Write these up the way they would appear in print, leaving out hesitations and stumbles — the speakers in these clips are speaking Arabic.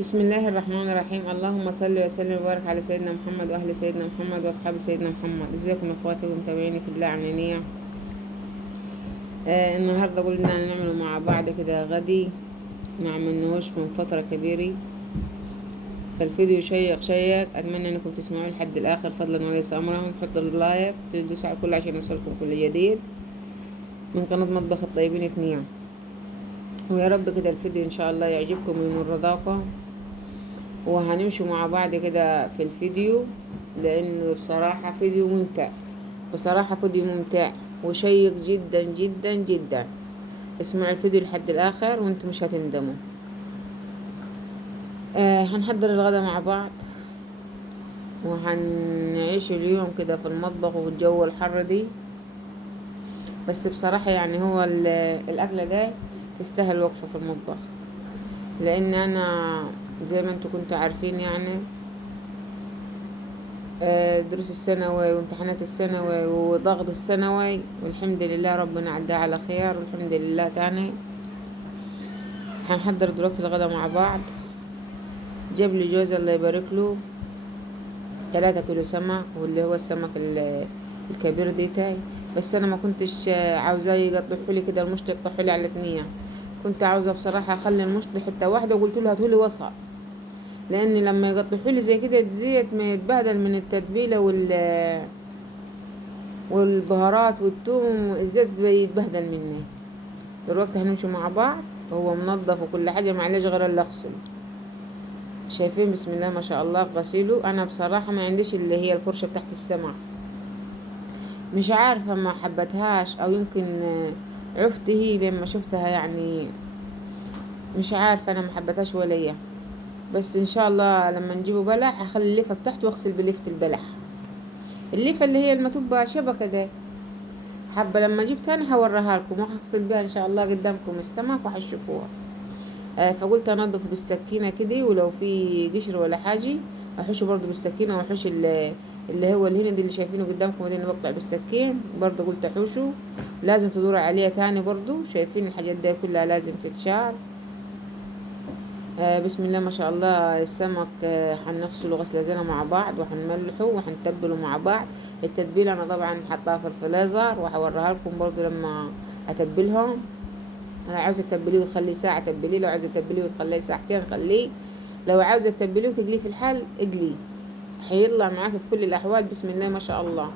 بسم الله الرحمن الرحيم. اللهم صل وسلم وبارك على سيدنا محمد واهل سيدنا محمد واصحاب سيدنا محمد. ازيكم اخواتي ومتابعيني في الله عاملين ايه؟ النهارده قلنا نعمله مع بعض كده غدي ما عملناهوش من فتره كبيره، فالفيديو شيق شيق. اتمنى انكم تسمعوه لحد الاخر فضلا وليس امرا، وتحطوا اللايك وتدوسوا على الكل عشان يوصلكم كل جديد من قناه مطبخ الطيبين اثنين. ويا رب كده الفيديو ان شاء الله يعجبكم وينور رضاكم، وهنمشي مع بعض كده في الفيديو، لانه بصراحة فيديو ممتع، بصراحة فيديو ممتع وشيق جدا جدا جدا. اسمعوا الفيديو لحد الاخر وانتم مش هتندموا. هنحضر الغدا مع بعض وهنعيش اليوم كده في المطبخ والجو الحر دي. بس بصراحة يعني هو الاكلة ده تستاهل وقفة في المطبخ، لان انا زي ما انتم كنتوا عارفين يعني دروس الثانوي وامتحانات الثانوي وضغط الثانوي، والحمد لله ربنا عداه على خير والحمد لله. تاني هنحضر دلوقتي الغدا مع بعض. جاب لي جوز الله يبارك له 3 كيلو سمك، واللي هو السمك الكبير دي تاي. بس انا ما كنتش عاوزاه يقطعوا لي كده المشط، يقطعوا لي على 2. كنت عاوزة بصراحة اخلي المشط حتة واحدة، وقلت له هاتولي وسط، لان لما يقطعوا لي زي كده الزيت ما يتبهدل من التتبيلة والبهارات والثوم، الزيت بيتبهدل مني. دلوقتي هنمشي مع بعض. هو منضف وكل حاجة، معلش غير اللي اغسله. شايفين بسم الله ما شاء الله في غسيله. انا بصراحة ما عنديش اللي هي الفرشة بتاعت السمك، مش عارفة ما حبتهاش، او يمكن عفت هي لما شفتها يعني، مش عارفة انا ما حبتهاش ولا. بس ان شاء الله لما نجيبه بلح هخلي الليفة بتاعته واغسل بليفة البلح، الليفة اللي هي المتوبة شبكة ده. حابة لما اجيب تاني هوريها لكم وهغسل بيها ان شاء الله قدامكم السمك وهتشوفوها. فقلت انضف بالسكينة كده، ولو في قشر ولا حاجة احشه برضو بالسكينة، واحوش اللي هو الهند اللي شايفينه قدامكم ده اللي بقطع بالسكين برضو، قلت احوشه. لازم تدور عليها تاني برضو. شايفين الحاجات دي كلها لازم تتشال. بسم الله ما شاء الله. السمك هنغسله غسلة زينة مع بعض، وهنملحه وهنتبله مع بعض. التتبيلة انا طبعا حطاها في الفريزر، وهوريها لكم برضو لما اتبلهم. انا عاوزه تتبليه وتخليه ساعه تبليه، لو عاوزه تتبليه وتخليه ساعتين خليه، لو عاوزه تتبليه وتقليه في الحل اقليه، هيطلع معاك في كل الاحوال بسم الله ما شاء الله.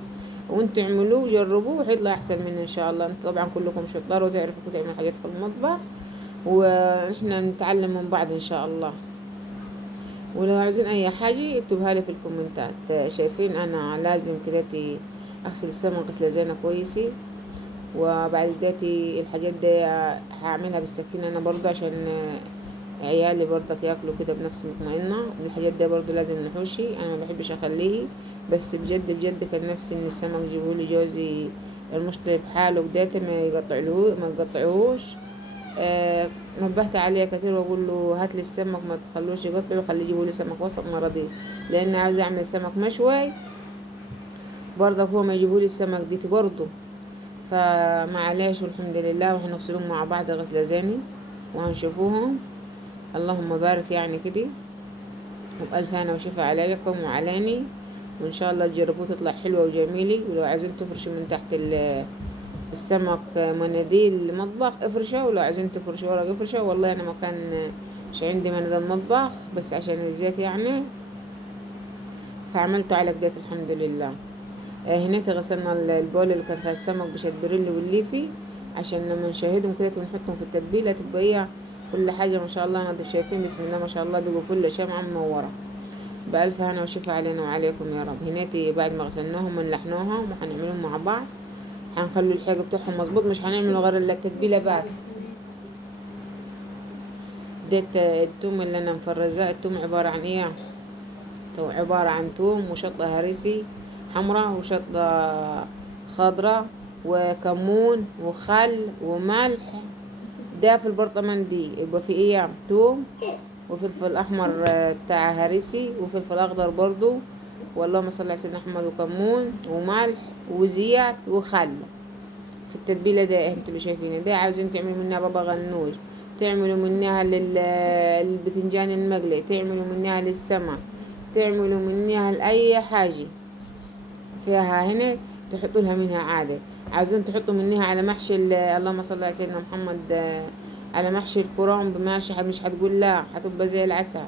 وانتوا اعملوه وجربوه وهيطلع احسن منه ان شاء الله. انتوا طبعا كلكم شطار وتعرفوا تعملوا حاجات في المطبخ، واحنا نتعلم من بعض ان شاء الله. ولو عاوزين اي حاجه اكتبها لي في الكومنتات. شايفين انا لازم كده اغسل السمك غسله زينه كويسه، وبعد ديتي الحاجات دي هعملها بالسكينة انا برضه، عشان عيالي برضك ياكلوا كده بنفس مطمئنة. الحاجات دي برضه لازم نحوشي، انا ما بحبش اخليه. بس بجد بجد كان نفسي ان السمك يجيبولي جوزي المشطي بحاله بداية ما يقطعوهوش. نبهت عليه كتير واقول له هات لي السمك ما تخلوش يقطعه، وخليه يجيبولي سمك وسط ما رضيش، لان عاوز اعمل سمك مشوي برضك هو ما يجيبولي السمك ديتي برضه. فمعليش والحمد لله. وهنغسلهم مع بعض غسلة زيني وهنشوفوهم. اللهم بارك يعني كده، وبألف هنا وشفا عليكم وعلاني، وإن شاء الله تجربوه تطلع حلوة وجميلة. ولو عايزين تفرشوا من تحت السمك مناديل مطبخ افرشوا، ولو عايزين تفرشوا ورق افرشوا. والله أنا ما كان مش عندي مناديل مطبخ، بس عشان الزيت يعني فعملته على كده الحمد لله. هناك غسلنا البول اللي كان فيها السمك بشدبريل والليفي، عشان لما نشاهدهم كده ونحطهم في التتبيله تبقى هي كل حاجه ما شاء الله. انتوا شايفين بسم الله ما شاء الله بيبقوا فل شمعة منوره. بألف هنا وشفا علينا وعليكم يا رب. هناك بعد ما غسلناهم ونلحنوهم وهنعملهم مع بعض، هنخلوا الحاجه بتاعهم مظبوط، مش هنعملوا غير الا التتبيله بس. ديت التوم اللي انا مفرزاه. التوم عباره عن ايه؟ عبارة عن توم وشطة هريسي حمرا وشطة خضرة وكمون وخل وملح. ده في البرطمان دي يبقى في ايه؟ توم وفلفل احمر بتاع هريسي وفلفل اخضر برضو، واللهم صل على سيدنا محمد، وكمون وملح وزيت وخل في التتبيله ده. انتوا اللي شايفين ده عاوزين تعملوا منها بابا غنوج تعملوا منها للبتنجان المقلي، تعملوا منها للسمك، تعملوا منها لأي حاجة فيها هنا، تحطوا لها منها عادي. عاوزين تحطوا منها على محشي اللهم صل على سيدنا محمد، على محشي الكرنب ماشي، مش هتقول لا، هتبقى زي العسل.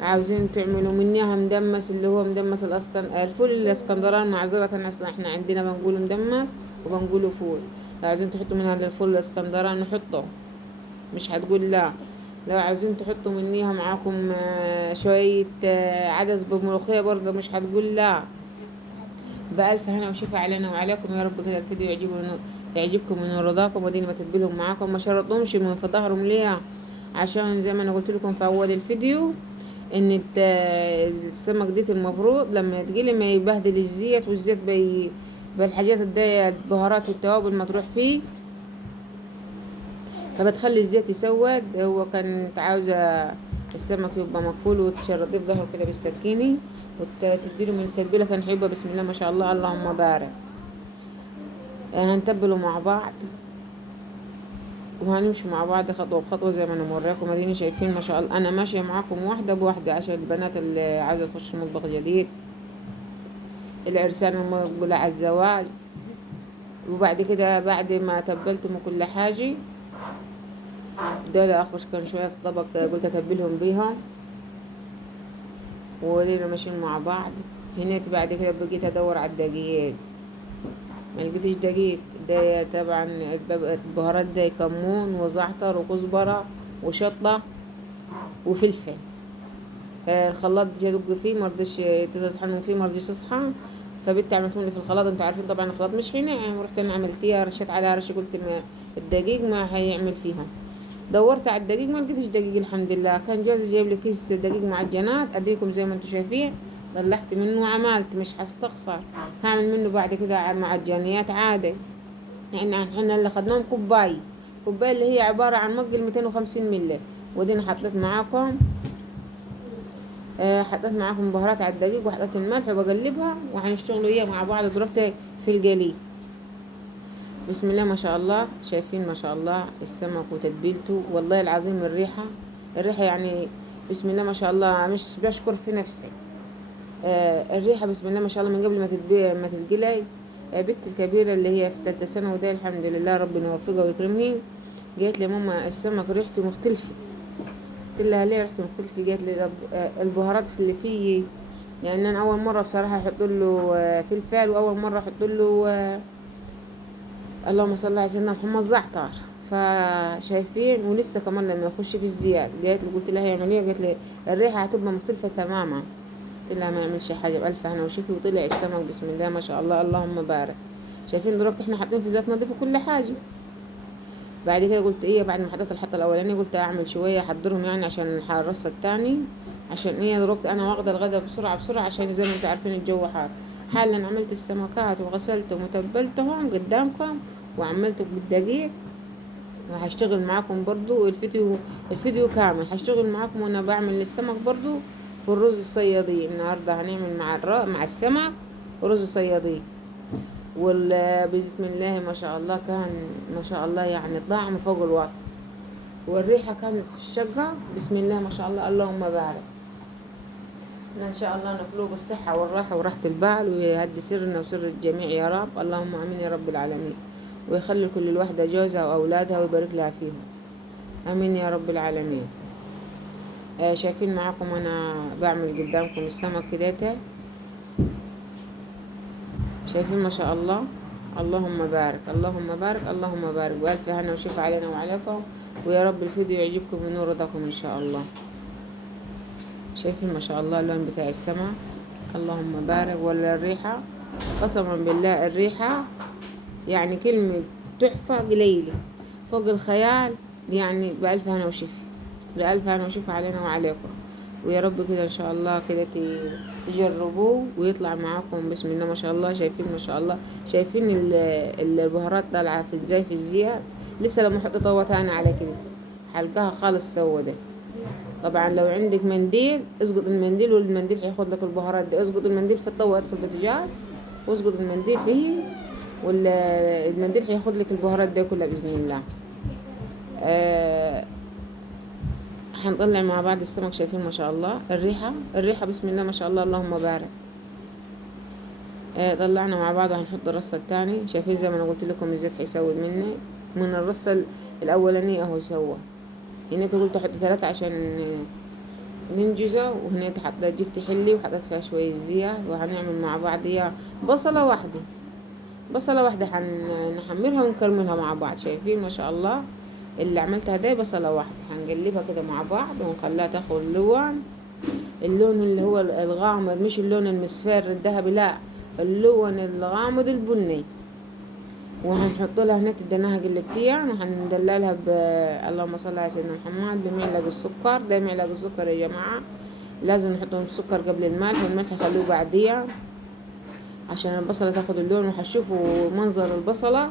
عاوزين تعملوا منها مدمس، اللي هو مدمس الفول الاسكندراني، معذرة اصلا احنا عندنا بنقوله مدمس وبنقوله فول. لو عاوزين تحطوا منها للفول الاسكندراني حطوا، مش هتقول لا. لو عاوزين تحطوا منيها معاكم شوية عدس بملوخية برضه مش هتقول لا. بألف هنا وشفا علينا وعليكم، يا رب كده الفيديو يعجبكم من رضاكم. وديني بتتبلهم معاكم، ما شرطهمش من في ظهرهم ليه، عشان زي ما انا قلت لكم في اول الفيديو ان السمك ديت المفروض لما يتقلي ما يبهدل الزيت، والزيت بالحاجات البهارات والتوابل ما تروح فيه، فبتخلي الزيت يسود. هو كانت عاوزة السمك يبقى مقفول وتشرطيه في ظهره كده بالسكينة وتديله من التتبيلة، كان حيبة بسم الله ما شاء الله اللهم بارك. هنتبله مع بعض وهنمشي مع بعض خطوة بخطوة زي ما انا موريكم. اديني شايفين ما شاء الله انا ماشية معاكم واحدة بواحدة عشان البنات اللي عاوزة تخش المطبخ جديد، العرسان المقبلة على الزواج. وبعد كده بعد ما تبلتم كل حاجة دول اخر كان شوية في طبق قلت اتبلهم بيها، ودينا ماشيين مع بعض. هنا بعد كده بقيت ادور على الدقيق، ما لقيتش دقيق. ده طبعا البهارات ده كمون وزعتر وكزبرة وشطة وفلفل. الخلاط يدق فيه مرضيش تطحنوا فيه، مرضيش تصحى، فبنت عملتهم لي في الخلاط. انتوا عارفين طبعا الخلاط مش هنا، رحت انا عملتيها رشيت عليها رشه، قلت ما الدقيق ما هيعمل فيها. دورت على الدقيق ما لقيتش دقيق الحمد لله. كان جوزي جايب لي كيس دقيق معجنات اديكم زي ما انتوا شايفين، طلعت منه وعملت، مش هستخسر، هعمل منه بعد كده معجنيات عادي. يعني احنا اللي خدناهم كوبايه اللي هي عباره عن مج 250 مللي. ودينا حطيت معاكم حطيت معاكم بهارات على الدقيق وحطيت الملح وبقلبها وهنشتغلوا ايه مع بعض. ضربت في القلي بسم الله ما شاء الله. شايفين ما شاء الله السمك وتتبيلته، والله العظيم الريحة يعني بسم الله ما شاء الله، مش بشكر في نفسي. الريحة بسم الله ما شاء الله من قبل ما تتقلي. بنتي الكبيرة اللي هي في 3 سنة وده الحمد لله ربنا يوفقها ويكرمني، قالت لي ماما السمك ريحته مختلفة. قلت لها ليه ريحته مختلفة؟ قالت لي البهارات اللي فيه، يعني انا اول مرة بصراحة احط له فلفل، واول مرة احط له اللهم صل على سيدنا محمد زعتر. فشايفين ولسه كمان لما يخش في الزياد قالت لي، قلت لها يعمل ايه؟ قالت لي الريحة هتبقى مختلفة تماما. قلت لها ما يعملش حاجة بألف هنا وشفي. وطلع السمك بسم الله ما شاء الله اللهم بارك. شايفين دلوقتي احنا حاطين في زيت نظيف وكل حاجة. بعد كده قلت ايه، بعد ما حطيت الحطه الاولانيه قلت اعمل شويه احضرهم يعني عشان الرصه التاني، عشان ايه دلوقتي انا واخده الغدا بسرعه عشان زي ما انتم عارفين الجو حار. حالا عملت السمكات وغسلتهم وتبلتهم قدامكم وعملته بالدقيق. وهشتغل معاكم برضو الفيديو كامل هشتغل معاكم وانا بعمل السمك برضو في الرز الصيادين. النهارده هنعمل مع السمك رز صيادين، بسم الله ما شاء الله كان ما شاء الله يعني طعم فوق الوصف، والريحة كانت في الشقة بسم الله ما شاء الله اللهم بارك. ان شاء الله نخلوه بالصحة والراحة وراحة البال، ويهدي سرنا وسر الجميع يا رب، اللهم امين يا رب العالمين. ويخلي كل الواحدة جوزها واولادها ويبارك لها فيهم، امين يا رب العالمين. شايفين معاكم انا بعمل قدامكم السمك كده، شايفين ما شاء الله اللهم بارك اللهم بارك اللهم بارك. بألف هنا وشفا علينا وعليكم، ويا رب الفيديو يعجبكم ونور رضاكم ان شاء الله. شايفين ما شاء الله اللون بتاع السمك اللهم بارك. ولا الريحة قسما بالله الريحة يعني كلمة تحفة قليلة فوق الخيال. يعني بألف هنا وشفا، بألف هنا وشفا علينا وعليكم. ويا رب كده ان شاء الله كده تجربوه ويطلع معاكم بسم الله ما شاء الله. شايفين ما شاء الله، شايفين البهارات طالعه في ازاي في الزيت. لسه لما احط طوه تاني على كده حلقها خالص سودة. طبعا لو عندك منديل اسقط المنديل، والمنديل هياخد لك البهارات دي. اسقط المنديل في الطوه في البوتاجاز واسقط المنديل فيه، والمنديل هياخد لك البهارات دي كلها باذن الله. هنطلع مع بعض السمك. شايفين ما شاء الله الريحة بسم الله ما شاء الله اللهم بارك. طلعنا مع بعض وهنحط الرصة التاني. شايفين زي ما انا قلت لكم الزيت هيسود مني من الرصة الاولانية اهو سوا. هنا قلت احط 3 عشان ننجزه. وهنا حطيت جبت حلي وحطيت فيها شوية زيت وهنعمل مع بعض هي بصلة واحدة هنحمرها ونكرملها مع بعض. شايفين ما شاء الله اللي عملتها دي بصلة واحدة هنقلبها كده مع بعض ونخليها تاخد اللون اللي هو الغامض، مش اللون المصفر الذهبي، لا اللون الغامض البني. وهنحط لها هنا اديناها قلبتين وهندللها اللهم صل على سيدنا محمد بمعلقة السكر. ده معلقة السكر يا جماعة، لازم نحط السكر قبل الملح، والملح خلوه بعديها عشان البصلة تاخد اللون. وهتشوفوا منظر البصلة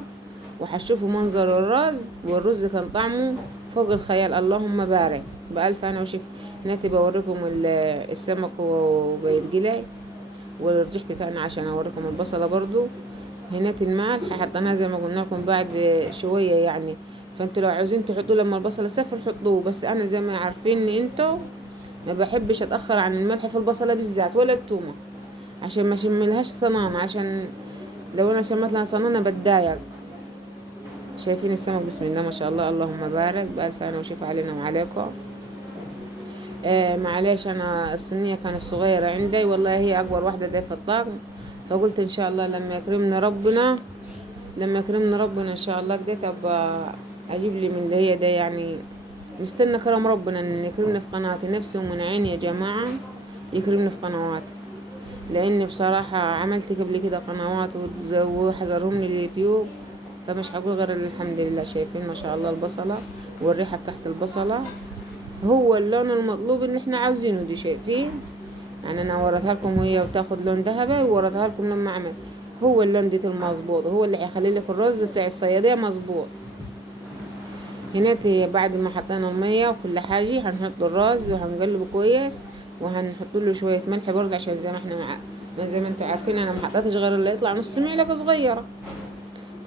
وهتشوفوا منظر والرز كان طعمه فوق الخيال اللهم بارك. بألف أنا وشف. هنا بوريكم السمك وبيتقلي، ورجعت تاني عشان اوريكم البصلة برضو. هنا الملح حطيناها زي ما قلنا لكم بعد شوية يعني. فانتوا لو عايزين تحطوا لما البصلة صفر حطوه، بس انا زي ما عارفين ان انتوا ما بحبش اتأخر عن الملح في البصلة بالذات ولا التومة، عشان ما شملهاش صنانة، عشان لو انا شمت لها صنانة بتضايق. شايفين السمك بسم الله ما شاء الله اللهم بارك. بألف انا وشوف علينا وعليكم. معلش انا الصينية كانت صغيرة عندي والله، هي اكبر واحدة دي في الطاقم، فقلت ان شاء الله لما يكرمنا ربنا ان شاء الله كده ابقى اجيب لي من اللي هي ده يعني. مستنى كرم ربنا ان يكرمني في قناتي نفسي ومن عيني يا جماعة، يكرمني في قنواتي. لان بصراحة عملت قبل كده قنوات وحذرهم لي اليوتيوب، فمش هقول غير الحمد لله. شايفين ما شاء الله البصلة والريحة بتاعت البصلة هو اللون المطلوب اللي احنا عاوزينه. دي شايفين يعني انا وريتها لكم وهي بتاخد لون ذهبي، ووريتها لكم لما عمل هو اللون دي المظبوط، هو اللي هيخلي لك الرز بتاع الصيادية مظبوط. هنا بعد ما حطينا المية وكل حاجة هنحط الرز وهنقلبه كويس، وهنحط له شوية ملح برضه عشان زي ما احنا زي ما انتوا عارفين انا ما حطيتش غير اللي يطلع نص معلقة صغيرة.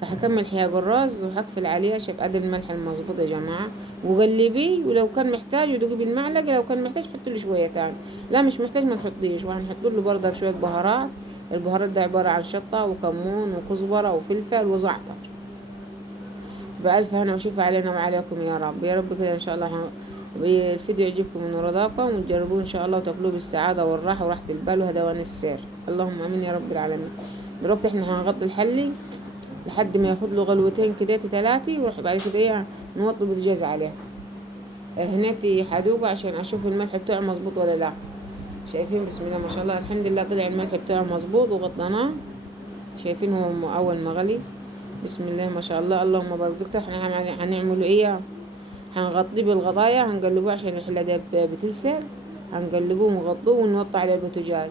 فهكمل حياج الرز وهقفل عليها. شايف قد الملح المظبوط يا جماعة، وقلبيه ولو كان محتاج ودوقي بالمعلقة، لو كان محتاج حط له شوية تاني، لا مش محتاج ما نحطيش. وهنحط له برضه شوية بهارات. البهارات ده عبارة عن شطة وكمون وكزبرة وفلفل وزعتر. بألف هنا وشوف علينا وعليكم يا رب. يا رب كده ان شاء الله الفيديو يعجبكم من رضاكم وتجربوه ان شاء الله وتاكلوه بالسعادة والراحة وراحة البال وهدوان السير. اللهم امين يا رب العالمين. دلوقتي احنا هنغطي الحلي لحد ما ياخد له غلوتين كده 3، وروح بعد كده ايه نوطي البوتاجاز عليه. هناتي حدوقه عشان اشوف الملح بتاعه مظبوط ولا لا. شايفين بسم الله ما شاء الله الحمد لله طلع الملح بتاعه مظبوط وغطيناه. شايفين هو اول ما غلي بسم الله ما شاء الله اللهم بارك. دكتور احنا هنعمله ايه؟ هنغطيه بالغطايا، هنقلبوه عشان الحله ده بتلسل، هنقلبوه ونغطوه ونوطي عليه البوتاجاز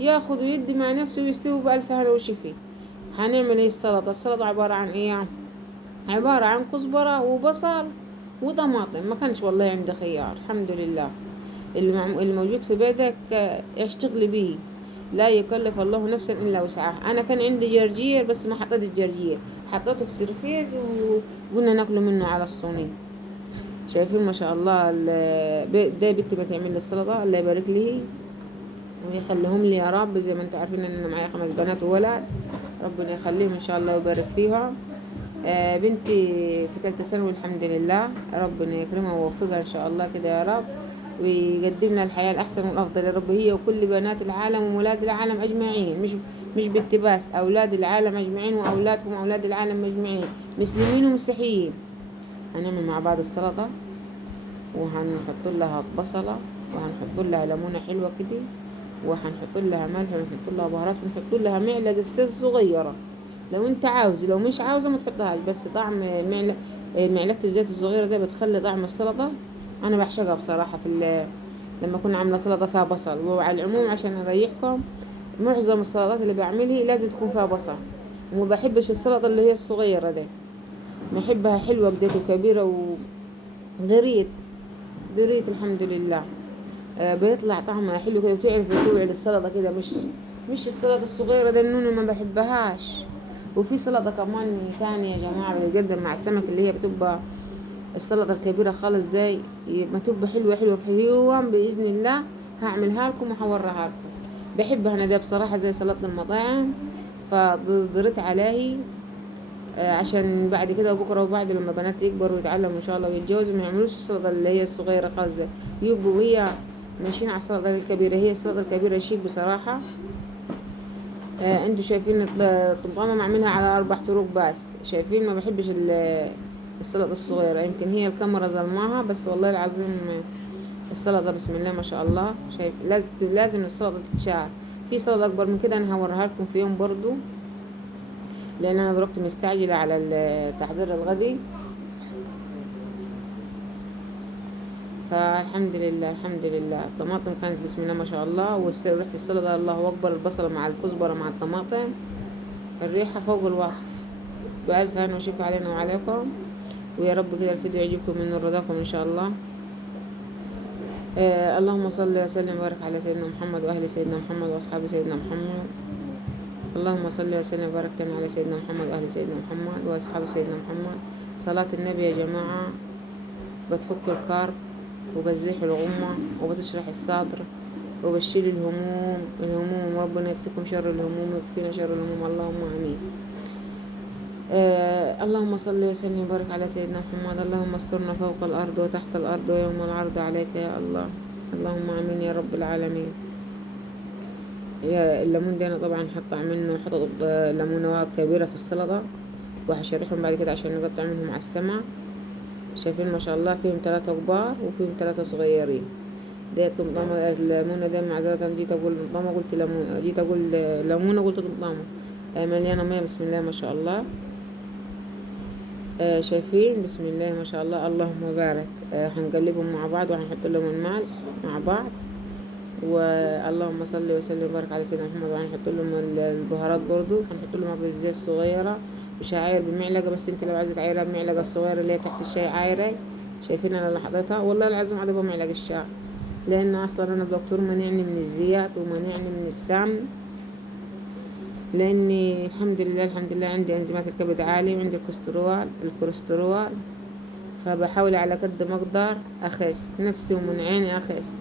ياخد ويدي مع نفسه ويستوي بألف هنا وشفي. هنعمل ايه السلطة عبارة عن ايه؟ عبارة عن كزبرة وبصل وطماطم. ما كانش والله عندي خيار الحمد لله. اللي موجود في بيتك اشتغلي بيه، لا يكلف الله نفسا الا وسعها. انا كان عندي جرجير بس ما حطيت الجرجير، حطيته في سرفيز وقلنا ناكله منه على الصينية. شايفين ما شاء الله ده بنتي بتعمل لي السلطة الله يبارك لي ويخليهم لي يا رب. زي ما انتم عارفين ان انا معايا 5 بنات وولد، ربنا يخليهم ان شاء الله ويبارك فيها. بنتي في 3 ثانوي الحمد لله، ربنا يكرمها ويوفقها ان شاء الله كده يا رب، ويقدم لنا الحياة الأحسن والأفضل يا رب، هي وكل بنات العالم وولاد العالم أجمعين. مش بنت بس، أولاد العالم أجمعين وأولادهم أولاد العالم أجمعين، مسلمين ومسيحيين. هنعمل مع بعض السلطة وهنحط لها بصلة وهنحط لها ليمونة حلوة كده، وهنحط لها ملح ونحط لها بهارات ونحط لها معلقة سل صغيرة لو انت عاوز، لو مش عاوزة ما تحطهاش. بس طعم معلقة الزيت الصغيرة ده بتخلي طعم السلطة. انا بعشقها بصراحة لما كنا عاملة سلطة فيها بصل. وعلى العموم عشان اريحكم معظم السلطات اللي بعملها لازم تكون فيها بصل، وما بحبش السلطة اللي هي الصغيرة دي، بحبها حلوة كده وكبيرة ودريت الحمد لله. بيطلع طعمها حلو كده وتعرف توعي السلطة كده، مش السلطة الصغيرة ده النونو ما بحبهاش. وفي سلطة كمان تانية يا جماعة بتقدم مع السمك اللي هي بتبقى السلطة الكبيرة خالص دي ما تبقى حلوة حلوة في يوم بإذن الله هعملها لكم وهوريها لكم. بحبها انا ده بصراحة زي سلطة المطاعم، فضرت عليه عشان بعد كده بكرة وبعد لما بنات يكبروا ويتعلموا ان شاء الله ويتجوزوا ما يعملوش السلطة اللي هي الصغيرة خالص ده، يبقوا هي ماشيين على السلطة الكبيرة. هي السلطة الكبيرة شيك بصراحة. انتوا شايفين الطماطم معملها على 4 طرق بس، شايفين ما بحبش السلطة الصغيرة، يمكن هي الكاميرا ظلماها، بس والله العظيم السلطة بسم الله ما شاء الله. شايف لازم السلطة تتشال. في سلطة اكبر من كده انا هوريها لكم في يوم برضو، لان انا دلوقتي مستعجلة على تحضير الغدي. فالحمد لله الحمد لله الطماطم كانت بسم الله ما شاء الله، وريحة السلطة الله اكبر، البصلة مع الكزبرة مع الطماطم الريحة فوق الوصف. بألف هنا وشفا علينا وعليكم، ويا رب كده الفيديو يعجبكم من رضاكم ان شاء الله. اللهم صل وسلم وبارك على سيدنا محمد واهل سيدنا محمد واصحاب سيدنا محمد. اللهم صل وسلم وبارك على سيدنا محمد واهل سيدنا محمد واصحاب سيدنا محمد. صلاة النبي يا جماعة بتفك الكرب وبتزيح الغمة وبتشرح الصدر وبتشيل الهموم. ربنا يكفيكم شر الهموم ويكفينا شر الهموم، اللهم امين. اللهم صل وسلم وبارك على سيدنا محمد. اللهم استرنا فوق الأرض وتحت الأرض ويوم العرض عليك يا الله، اللهم آمين يا رب العالمين. الليمون ده أنا طبعا هقطع منه حتت ليمونة كبيرة في السلطة، وهشرحهم بعد كده عشان نقطع منهم على السمع. شايفين ما شاء الله فيهم 3 كبار وفيهم 3 صغيرين. ده طمطمة الليمونة ده معذرة، جيت أقول طمطمة قلت ليمون، جيت أقول ليمونة قلت طمطمة. مليانة مية بسم الله ما شاء الله. شايفين بسم الله ما شاء الله اللهم بارك. هنقلبهم مع بعض وهنحط لهم الملح مع بعض، واللهم صل وسلم وبارك على سيدنا محمد. وهنحط لهم البهارات برضو، هنحط لهم الرزية الصغيرة بشعاير بمعلقة، بس انت لو عايزة تعايرها بمعلقة الصغيرة اللي هي تحت الشاي عايرة. شايفين انا اللي حطيتها، والله العظيم عايزة معلقة الشاي، لان اصلا انا دكتور منعني من الزيات ومنعني من السمن، لاني الحمد لله الحمد لله عندي انزيمات الكبد عالي وعندي الكوليسترول. فبحاول على قد ما اقدر اخس نفسي ومن عيني اخس.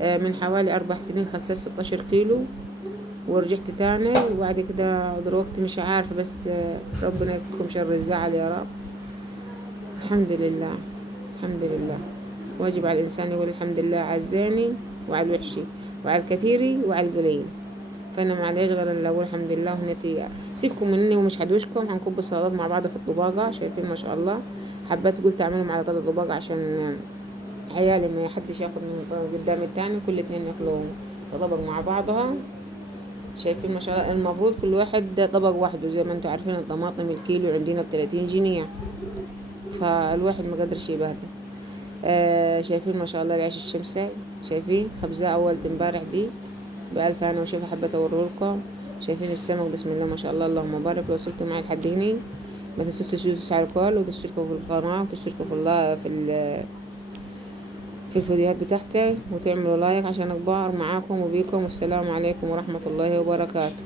من حوالي 4 سنين خسيت 16 كيلو ورجعت تاني، وبعد كده دلوقتي مش عارفة، بس ربنا يكفيكم شر الزعل يا رب. الحمد لله الحمد لله. واجب على الانسان يقول الحمد لله على الزاني وعلى الوحشي وعلى الكثيري وعلى القليل، فانا معليش غير اللي اقول الحمد لله. وهنتي سيبكم مني ومش هدوشكم، هنكب السلطات مع بعض في الطباقة. شايفين ما شاء الله. حبيت قلت اعملهم على 3 طباق عشان عيالي ما حدش ياخد من قدام التاني، كل 2 ياكلوا طبق مع بعضها. شايفين ما شاء الله. المفروض كل واحد طبق واحده، زي ما انتوا عارفين الطماطم الكيلو عندنا ب30 جنيه، فالواحد ما قدرش يبهدل. شايفين ما شاء الله العيش الشمسي، شايفين خبزة اول امبارح دي بألف هنا وشوفوا. حبيت اوريلكم. شايفين السمك بسم الله ما شاء الله اللهم بارك. لو وصلتوا معي لحد هنا ما تنسوش تدوسوا على الكل وتشتركوا في القناة وتشتركوا في الله في الفيديوهات بتاعتي وتعملوا لايك عشان اكبر معاكم وبيكم. والسلام عليكم ورحمة الله وبركاته.